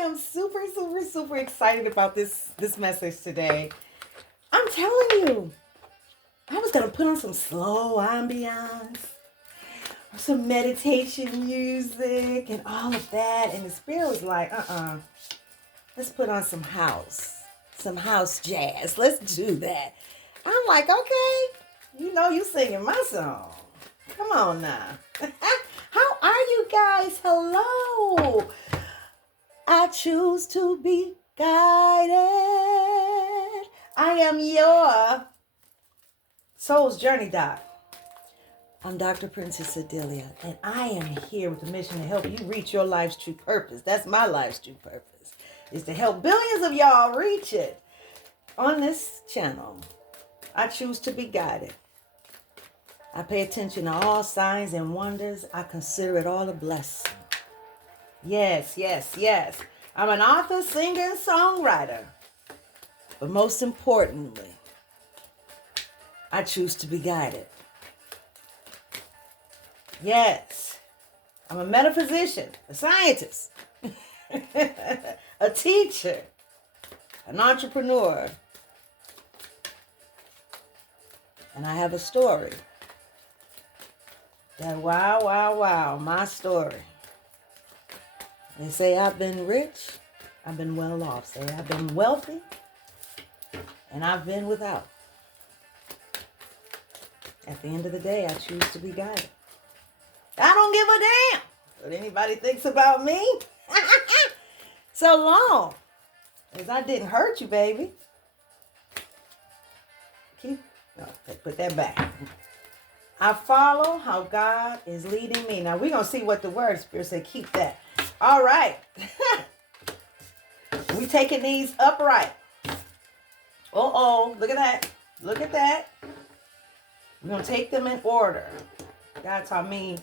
am super, super, super excited about this message today. I'm telling you, I was gonna put on some slow ambiance, some meditation music, and all of that, and the spirit was like, let's put on some house jazz. Let's do that. I'm like, okay, you singing my song. Come on now. How are you guys? Hello. I choose to be guided. I am your soul's journey doc. I'm Dr. Princess-Odilia, and I am here with a mission to help you reach your life's true purpose. That's my life's true purpose, is to help billions of y'all reach it. On this channel, I choose to be guided. I pay attention to all signs and wonders. I consider it all a blessing. Yes, yes, yes. I'm an author, singer, and songwriter. But most importantly, I choose to be guided. Yes, I'm a metaphysician, a scientist, a teacher, an entrepreneur, and I have a story. That wow, my story. They say I've been rich, I've been well off. Say I've been wealthy, and I've been without. At the end of the day, I choose to be guided. I don't give a damn what anybody thinks about me. So long as I didn't hurt you, baby. Put that back. I follow how God is leading me. Now we're going to see what the word spirit said. Keep that. All right. We taking these upright. Look at that. Look at that. We're going to take them in order. God taught me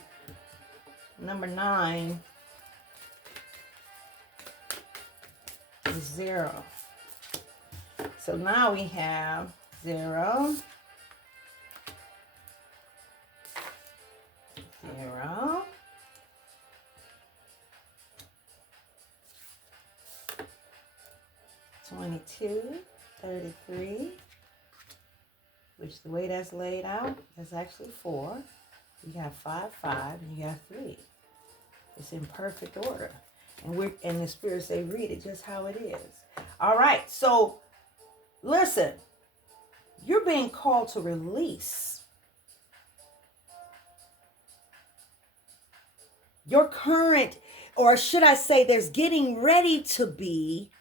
number 9 is 0. So now we have 0, 0, 22, 33, which the way that's laid out, that's actually 4. You got 5, 5, and you got 3. It's in perfect order. And the spirit say, read it just how it is. All right, so listen, you're being called to release your current, or should I say, there's getting ready to be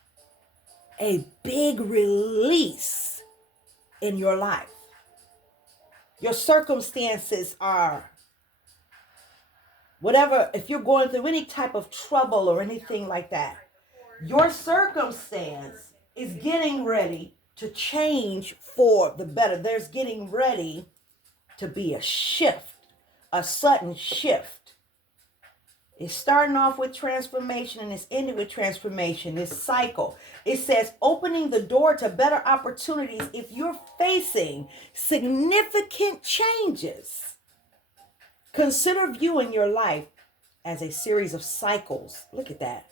a big release in your life. Your circumstances are whatever, if you're going through any type of trouble or anything like that, your circumstance is getting ready to change for the better. There's getting ready to be a shift, a sudden shift. It's starting off with transformation and it's ending with transformation, this cycle. It says opening the door to better opportunities if you're facing significant changes. Consider viewing your life as a series of cycles. Look at that.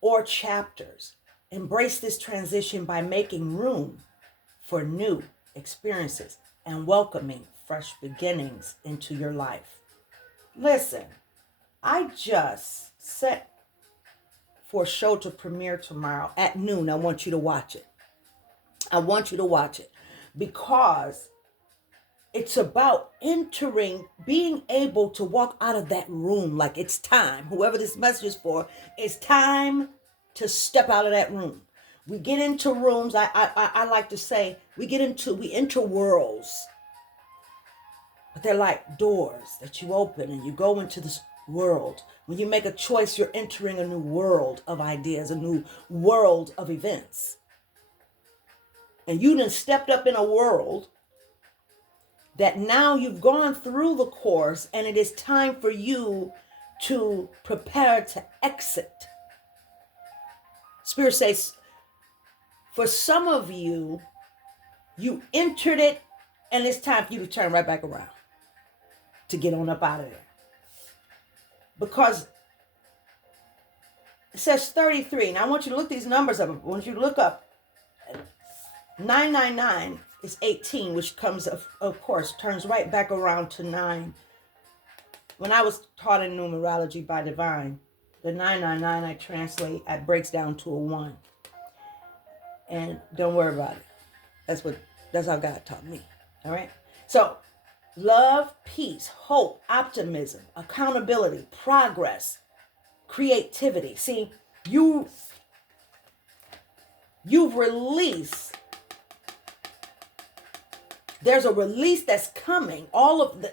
Or chapters. Embrace this transition by making room for new experiences and welcoming fresh beginnings into your life. Listen, I just set for a show to premiere tomorrow at noon. I want you to watch it. I want you to watch it because it's about entering, being able to walk out of that room like it's time. Whoever this message is for, it's time to step out of that room. We get into rooms, I like to say, we enter worlds. But they're like doors that you open and you go into this world. When you make a choice, you're entering a new world of ideas, a new world of events. And you done stepped up in a world that now you've gone through the course and it is time for you to prepare to exit. Spirit says, for some of you, you entered it and it's time for you to turn right back around, to get on up out of there. Because It says 33. Now I want you to look these numbers up. I want you to look up 999 is 18, which comes, of course, turns right back around to 9. When I was taught in numerology by Divine, the 999 I translate, it breaks down to a 1. And don't worry about it. That's how God taught me. All right? So, love, peace, hope, optimism, accountability, progress, creativity. See, you've released. There's a release that's coming. All of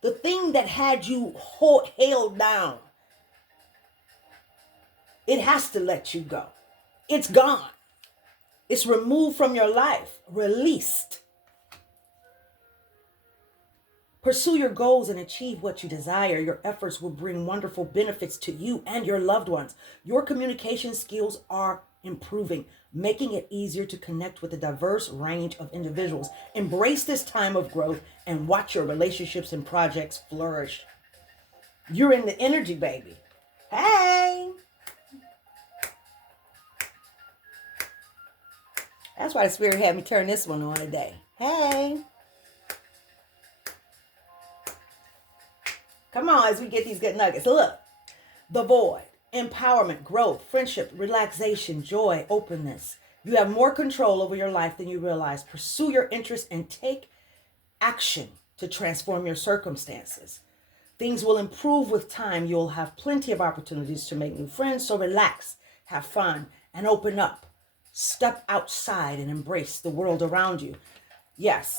the thing that had you held down, it has to let you go. It's gone. It's removed from your life, released. Pursue your goals and achieve what you desire. Your efforts will bring wonderful benefits to you and your loved ones. Your communication skills are improving, making it easier to connect with a diverse range of individuals. Embrace this time of growth and watch your relationships and projects flourish. You're in the energy, baby. Hey! That's why the Spirit had me turn this one on today. Hey! Come on, as we get these good nuggets. Look, the void, empowerment, growth, friendship, relaxation, joy, openness. You have more control over your life than you realize. Pursue your interests and take action to transform your circumstances. Things will improve with time. You'll have plenty of opportunities to make new friends. So relax, have fun, and open up. Step outside and embrace the world around you. Yes.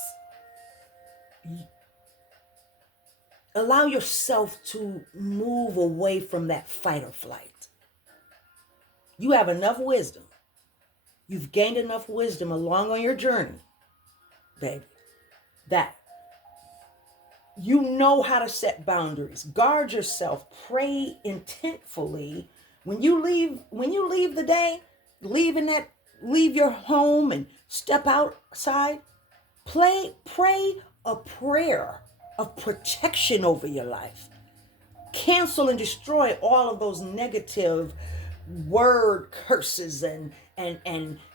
Allow yourself to move away from that fight or flight. You have enough wisdom. You've gained enough wisdom along on your journey, baby, that you know how to set boundaries. Guard yourself. Pray intentfully. When you leave the day, leave your home and step outside, pray a prayer of protection over your life. Cancel and destroy all of those negative word curses and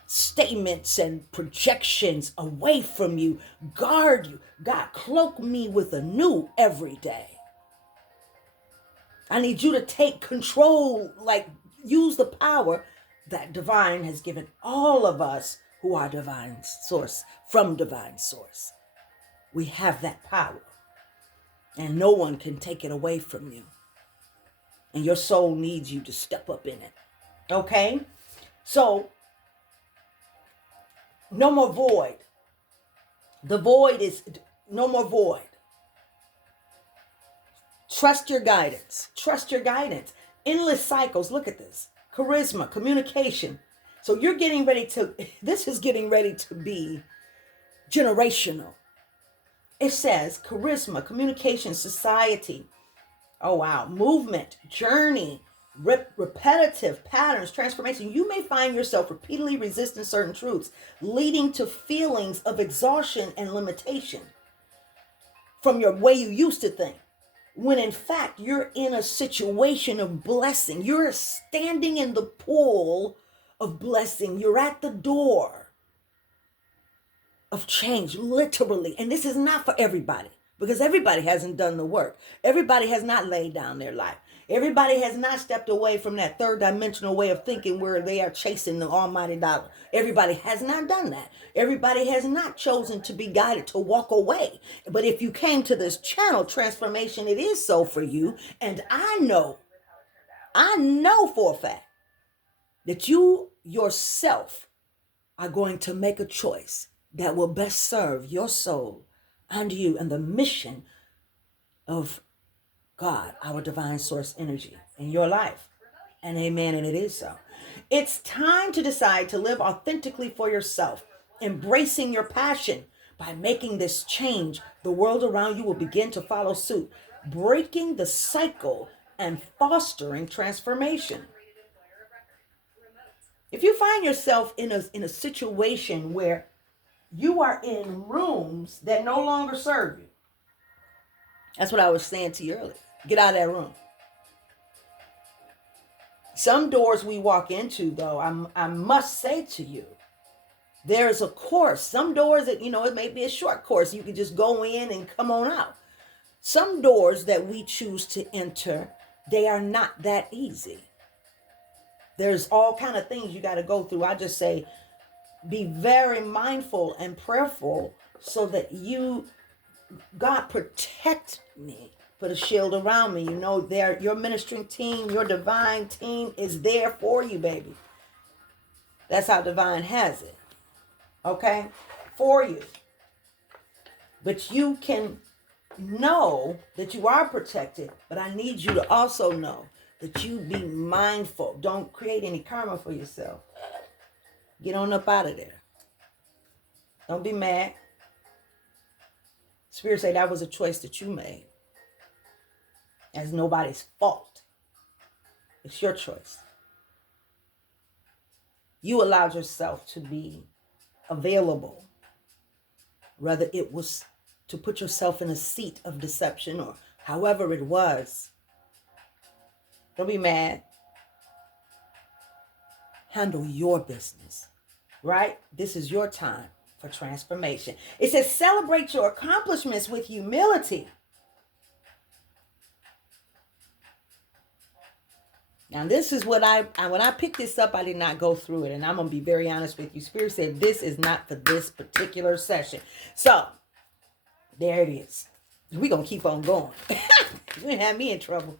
statements and projections away from you. Guard you. God, cloak me with anew every day. I need you to take control, like use the power that Divine has given all of us who are divine source, from divine source. We have that power. And no one can take it away from you. And your soul needs you to step up in it. Okay? So, no more void. The void is no more void. Trust your guidance. Trust your guidance. Endless cycles. Look at this. Charisma, communication. So you're getting ready to, this is getting ready to be generational. It says charisma, communication, society. Oh, wow. Movement, journey, repetitive patterns, transformation. You may find yourself repeatedly resisting certain truths, leading to feelings of exhaustion and limitation from your way you used to think. When in fact, you're in a situation of blessing. You're standing in the pool of blessing. You're at the door of change, literally. And this is not for everybody, because everybody hasn't done the work. Everybody has not laid down their life. Everybody has not stepped away from that third dimensional way of thinking where they are chasing the almighty dollar. Everybody has not done that. Everybody has not chosen to be guided to walk away. But if you came to this channel, transformation, it is so for you. And I know for a fact that you yourself are going to make a choice that will best serve your soul and you and the mission of God, our divine source energy in your life. And amen, and it is so. It's time to decide to live authentically for yourself, embracing your passion. By making this change, the world around you will begin to follow suit, breaking the cycle and fostering transformation. If you find yourself in a situation where you are in rooms that no longer serve you, that's what I was saying to you earlier. Get out of that room. Some doors we walk into, though, I must say to you, there's a course. Some doors that, it may be a short course. You can just go in and come on out. Some doors that we choose to enter, they are not that easy. There's all kind of things you got to go through. I just say, be very mindful and prayerful so that God protect me. Put a shield around me. Your ministering team, your divine team is there for you, baby. That's how divine has it. Okay? For you. But you can know that you are protected, but I need you to also know that you be mindful. Don't create any karma for yourself. Get on up out of there. Don't be mad. Spirit say that was a choice that you made. That's nobody's fault. It's your choice. You allowed yourself to be available. Whether it was to put yourself in a seat of deception or however it was. Don't be mad. Handle your business, right? This is your time for transformation. It says celebrate your accomplishments with humility. Now, this is what when I picked this up, I did not go through it. And I'm going to be very honest with you. Spirit said this is not for this particular session. So, there it is. We're going to keep on going. You didn't have me in trouble.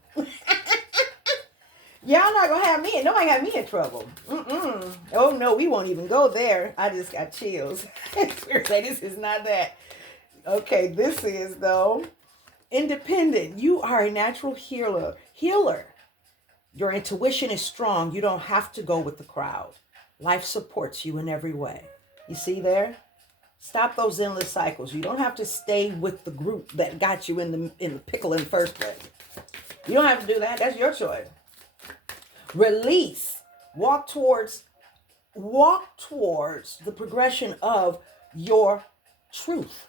Y'all not going to have me. Nobody have me in trouble. Oh, no, we won't even go there. I just got chills. Spirit said this is not that. Okay, this is, though, independent. You are a natural healer. Your intuition is strong. You don't have to go with the crowd. Life supports you in every way. You see there? Stop those endless cycles. You don't have to stay with the group that got you in the pickle in the first place. You don't have to do that. That's your choice. Release. Walk towards the progression of your truth.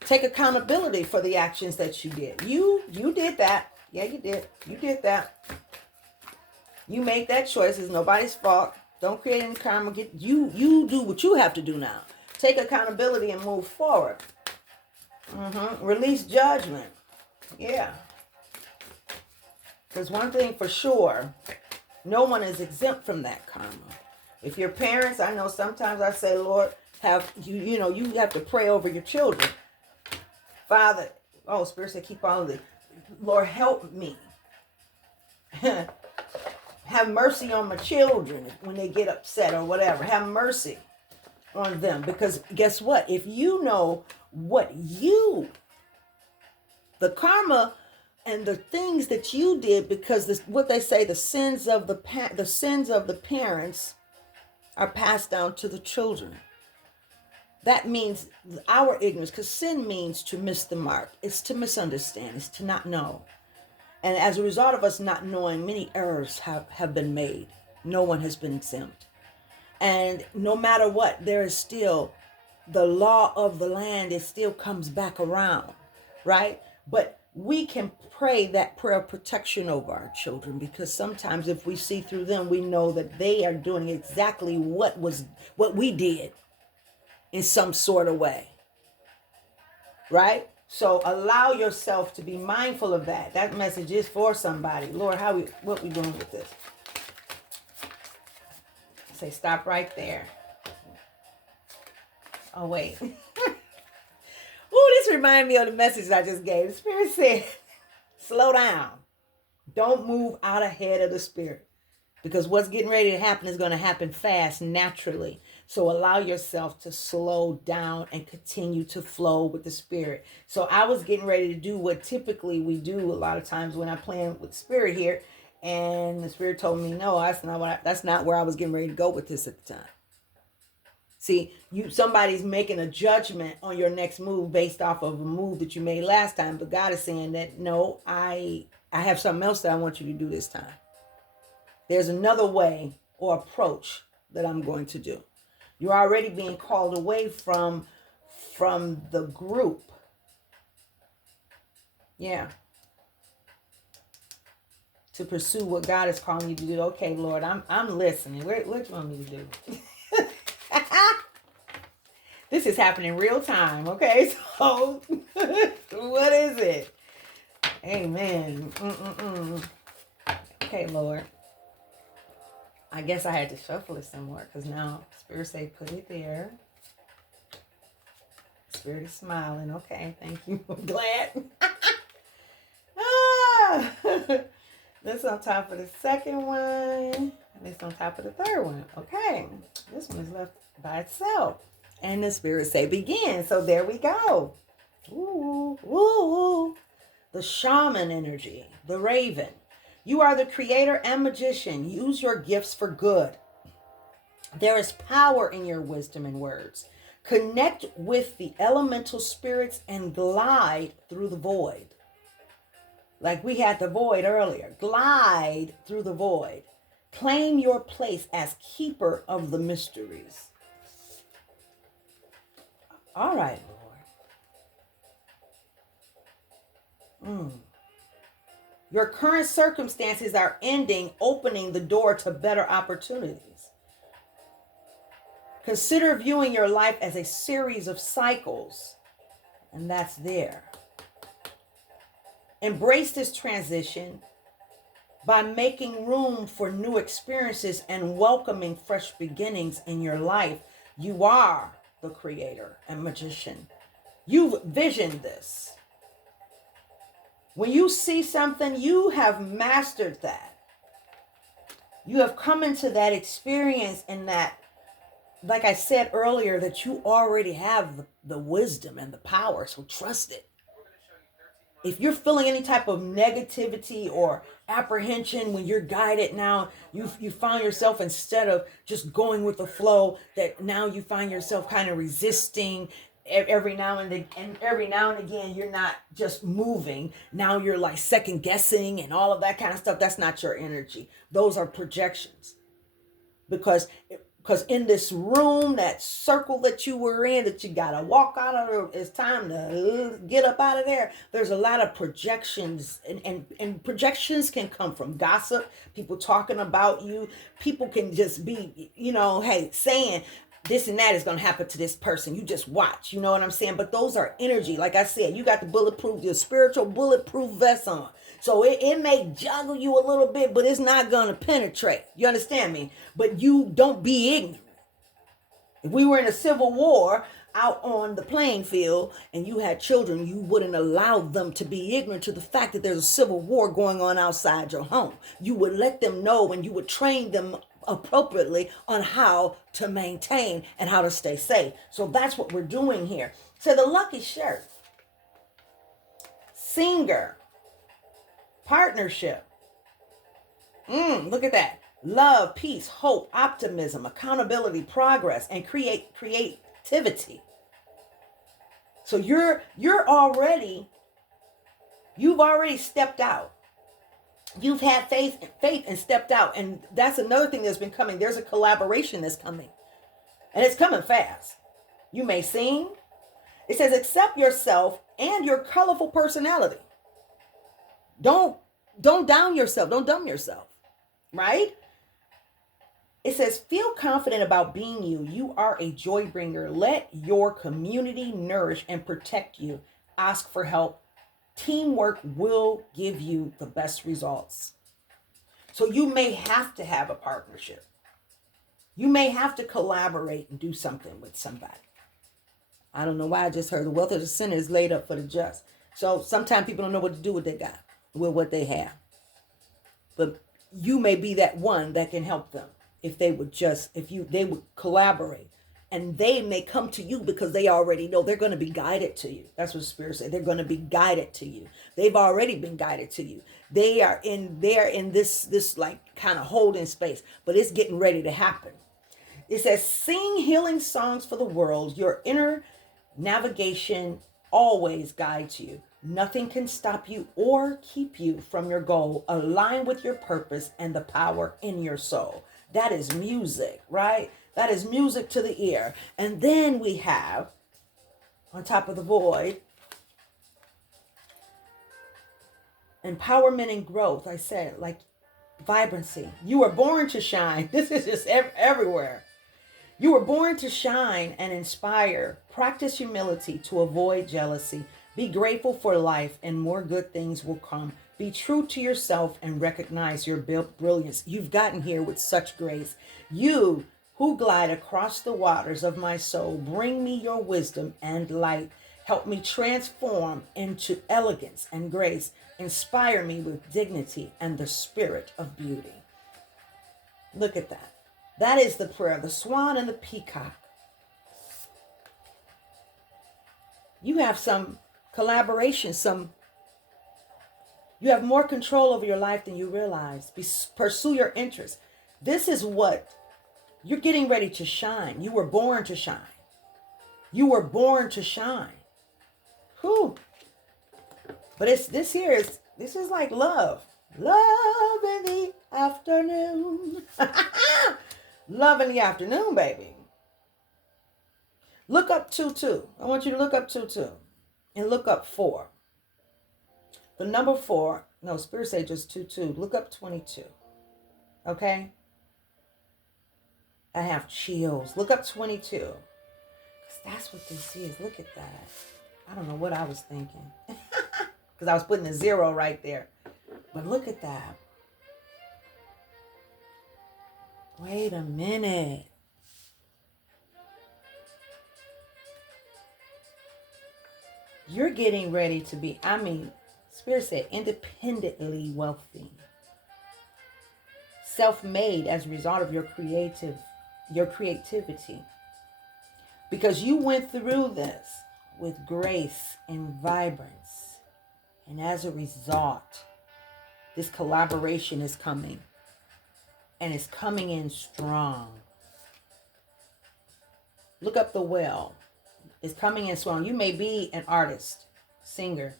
Take accountability for the actions that you did. You did that. Yeah, you did. You did that. You made that choice. It's nobody's fault. Don't create any karma. You do what you have to do now. Take accountability and move forward. Release judgment. Yeah. Because one thing for sure, no one is exempt from that karma. If your parents, I know sometimes I say, Lord, you have to pray over your children. Father, Spirit said, keep all of this. Lord, help me. Have mercy on my children when they get upset or whatever. Have mercy on them. Because guess what? If you know the karma and the things that you did, because what they say, the sins of the parents are passed down to the children. That means our ignorance, because sin means to miss the mark. It's to misunderstand. It's to not know. And as a result of us not knowing, many errors have been made. No one has been exempt. And no matter what, there is still the law of the land. It still comes back around, right? But we can pray that prayer of protection over our children, because sometimes if we see through them, we know that they are doing exactly what we did in some sort of way, right? So allow yourself to be mindful of that. That message is for somebody. Lord, what we doing with this? Say, stop right there. Oh, wait. This reminds me of the message I just gave. The Spirit said, slow down. Don't move out ahead of the Spirit. Because what's getting ready to happen is going to happen fast, naturally. So allow yourself to slow down and continue to flow with the Spirit. So I was getting ready to do what typically we do a lot of times when I'm playing with Spirit here. And the Spirit told me, no, that's not where I was getting ready to go with this at the time. See, somebody's making a judgment on your next move based off of a move that you made last time. But God is saying that, no, I have something else that I want you to do this time. There's another way or approach that I'm going to do. You're already being called away from the group. Yeah. to pursue what God is calling you to do. Okay, Lord, I'm listening. What do you want me to do? This is happening real time, okay? So, what is it? Amen. Okay, Lord. I guess I had to shuffle it some more because now Spirit say, put it there. Spirit is smiling. Okay, thank you. I'm glad. This on top of the second one. This on top of the third one. Okay, this one is left by itself. And the Spirit say, begin. So there we go. Ooh, ooh. The shaman energy, the raven. You are the creator and magician. Use your gifts for good. There is power in your wisdom and words. Connect with the elemental spirits and glide through the void. Like we had the void earlier. Glide through the void. Claim your place as keeper of the mysteries. All right, Lord. Your current circumstances are ending, opening the door to better opportunities. Consider viewing your life as a series of cycles, and that's there. Embrace this transition by making room for new experiences and welcoming fresh beginnings in your life. You are the creator and magician. You've visioned this. When you see something, you have mastered that. You have come into that experience and that, like I said earlier, that you already have the wisdom and the power. So trust it. If you're feeling any type of negativity or apprehension when you're guided now, you find yourself, instead of just going with the flow, that now you find yourself kind of resisting every now and again. You're not just moving. Now you're like second guessing and all of that kind of stuff. That's not your energy. Those are projections. Because in this room, that circle that you were in, that you got to walk out of, it's time to get up out of there. There's a lot of projections, and projections can come from gossip, people talking about you. People can just be, hey, saying this and that is going to happen to this person. You just watch, you know what I'm saying? But those are energy. Like I said, you got your spiritual bulletproof vest on. So it may juggle you a little bit, but it's not going to penetrate. You understand me? But you don't be ignorant. If we were in a civil war out on the playing field and you had children, you wouldn't allow them to be ignorant to the fact that there's a civil war going on outside your home. You would let them know, and you would train them appropriately on how to maintain and how to stay safe. So that's what we're doing here. So the lucky shirt. Singer. Partnership. Look at that. Love, peace, hope, optimism, accountability, progress, and creativity. So you've already stepped out. You've had faith and stepped out. And that's another thing that's been coming. There's a collaboration that's coming. And it's coming fast. You may sing. It says, accept yourself and your colorful personality. Don't down yourself. Don't dumb yourself. Right? It says, feel confident about being you. You are a joy bringer. Let your community nourish and protect you. Ask for help. Teamwork will give you the best results. So you may have to have a partnership. You may have to collaborate and do something with somebody. I don't know why I just heard the wealth of the sinner is laid up for the just. So sometimes people don't know what to do with what they got, with what they have. But you may be that one that can help them if they would collaborate. And they may come to you because they already know they're going to be guided to you. That's what the Spirit said. They're going to be guided to you. They've already been guided to you. They are in this like kind of holding space, but it's getting ready to happen. It says, sing healing songs for the world. Your inner navigation always guides you. Nothing can stop you or keep you from your goal. Align with your purpose and the power in your soul. That is music, right? That is music to the ear. And then we have, on top of the void, empowerment and growth. I said, like vibrancy. You were born to shine. This is just everywhere. You were born to shine and inspire. Practice humility to avoid jealousy. Be grateful for life and more good things will come. Be true to yourself and recognize your brilliance. You've gotten here with such grace. You who glide across the waters of my soul, bring me your wisdom and light. Help me transform into elegance and grace. Inspire me with dignity and the spirit of beauty. Look at that. That is the prayer, the swan and the peacock. You have some collaboration, you have more control over your life than you realize. Pursue your interests. This is what you're getting ready to shine. You were born to shine. You were born to shine. Whew. But this is like love. Love in the afternoon. Love in the afternoon, baby. Look up 2-2. I want you to look up 2-2 and look up 4. The number 4, no, Spirit say just 2-2. Look up 22. Okay? I have chills. Look up 22. Because that's what this is. Look at that. I don't know what I was thinking. Because I was putting a 0 right there. But look at that. Wait a minute. You're getting ready to be, Spirit said, independently wealthy. Self-made as a result of your creativity. Because you went through this with grace and vibrance. And as a result, this collaboration is coming. And it's coming in strong. Look up the well. It's coming in strong. You may be an artist, singer,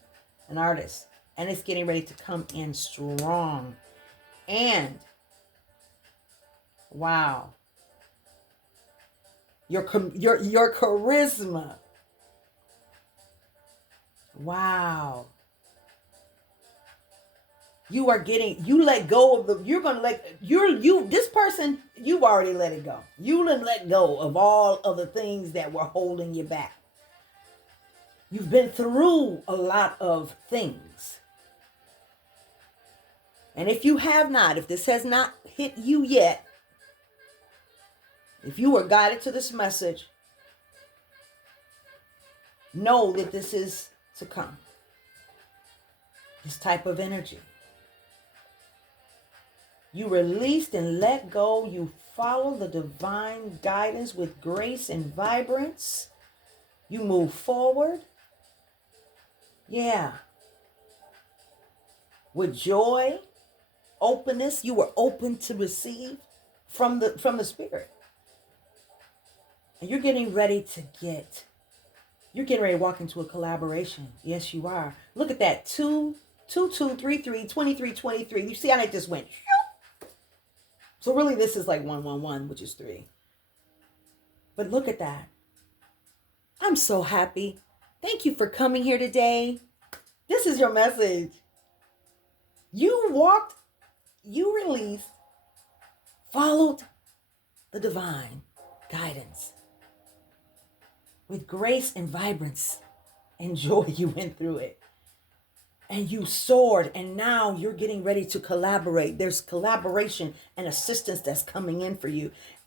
an artist. And it's getting ready to come in strong. And, wow. Your charisma. Wow. You let go of this person, you've already let it go. You done let go of all of the things that were holding you back. You've been through a lot of things. And if you have not, if this has not hit you yet, if you were guided to this message, know that this is to come. This type of energy. You released and let go. You follow the divine guidance with grace and vibrance. You move forward. Yeah. With joy, openness. You were open to receive from the Spirit. And you're getting ready to walk into a collaboration. Yes, you are. Look at that. 2, 2, 2, 3, 3, 23, 23. You see how it just went. So really this is like 1, 1, 1, which is 3. But look at that. I'm so happy. Thank you for coming here today. This is your message. You walked, you released, followed the divine guidance. With grace and vibrance and joy, you went through it. And you soared, and now you're getting ready to collaborate. There's collaboration and assistance that's coming in for you.